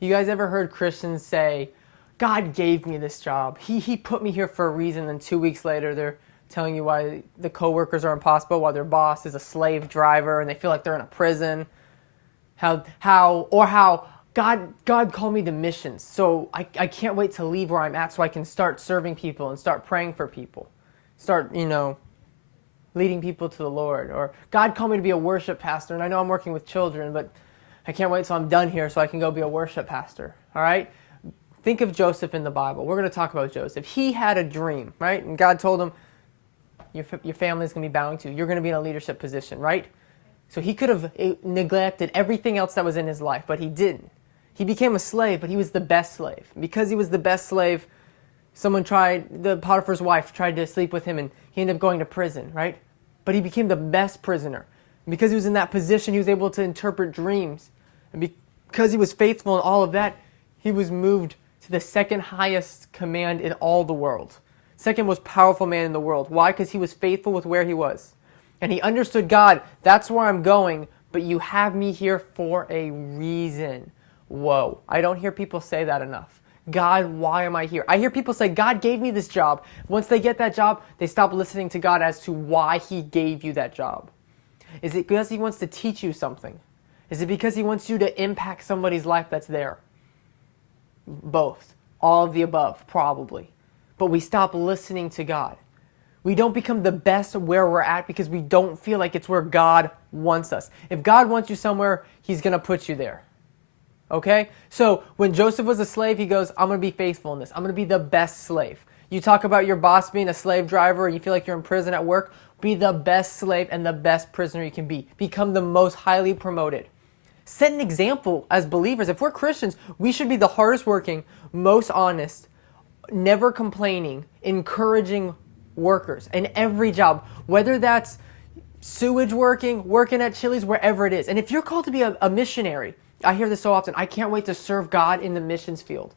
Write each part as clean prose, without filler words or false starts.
You guys ever heard Christians say, God gave me this job. He put me here for a reason, and 2 weeks later they're telling you why the coworkers are impossible, why their boss is a slave driver and they feel like they're in a prison. How God called me to missions, so I can't wait to leave where I'm at so I can start serving people and start praying for people. Start, leading people to the Lord. Or God called me to be a worship pastor, and I know I'm working with children, but I can't wait till I'm done here so I can go be a worship pastor. All right? Think of Joseph in the Bible. We're going to talk about Joseph. He had a dream, right? And God told him, your family is going to be bowing to you. You're going to be in a leadership position, right? So he could have neglected everything else that was in his life, but he didn't. He became a slave, but he was the best slave. Because he was the best slave, Potiphar's wife tried to sleep with him, and he ended up going to prison, right? But he became the best prisoner. And because he was in that position, he was able to interpret dreams. And because he was faithful in all of that, he was moved to the second highest command in all the world. Second most powerful man in the world. Why? Because he was faithful with where he was. And he understood, God, that's where I'm going, but you have me here for a reason. Whoa. I don't hear people say that enough. God, why am I here? I hear people say, God gave me this job. Once they get that job, they stop listening to God as to why he gave you that job. Is it because he wants to teach you something? Is it because he wants you to impact somebody's life that's there? Both. All of the above, probably. But we stop listening to God. We don't become the best where we're at because we don't feel like it's where God wants us. If God wants you somewhere, he's going to put you there. Okay? So when Joseph was a slave, he goes, I'm going to be faithful in this. I'm going to be the best slave. You talk about your boss being a slave driver and you feel like you're in prison at work, be the best slave and the best prisoner you can be. Become the most highly promoted. Set an example as believers. If we're Christians, we should be the hardest working, most honest, never complaining, encouraging workers in every job, whether that's sewage working at Chili's, wherever it is. And if you're called to be a missionary, I hear this so often, I can't wait to serve God in the missions field.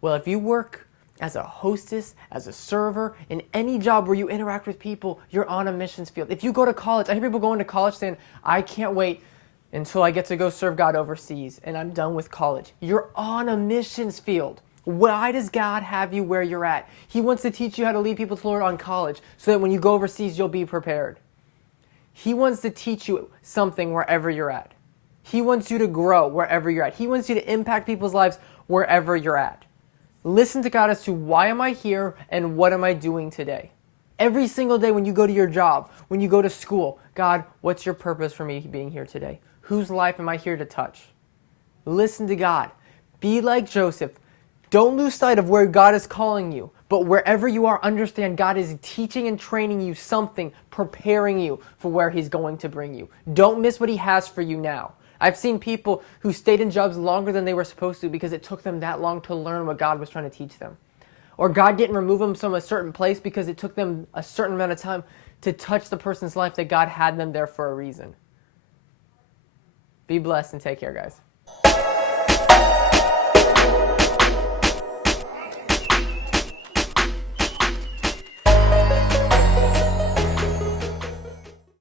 Well, if you work as a hostess, as a server, in any job where you interact with people, you're on a missions field. If you go to college, I hear people going to college saying, I can't wait until I get to go serve God overseas and I'm done with college. You're on a missions field. Why does God have you where you're at? He wants to teach you how to lead people to the Lord on college so that when you go overseas, you'll be prepared. He wants to teach you something wherever you're at. He wants you to grow wherever you're at. He wants you to impact people's lives wherever you're at. Listen to God as to why am I here and what am I doing today? Every single day when you go to your job, when you go to school, God, what's your purpose for me being here today? Whose life am I here to touch? Listen to God. Be like Joseph. Don't lose sight of where God is calling you, but wherever you are, understand God is teaching and training you something, preparing you for where he's going to bring you. Don't miss what he has for you now. I've seen people who stayed in jobs longer than they were supposed to because it took them that long to learn what God was trying to teach them. Or God didn't remove them from a certain place because it took them a certain amount of time to touch the person's life that God had them there for a reason. Be blessed and take care, guys.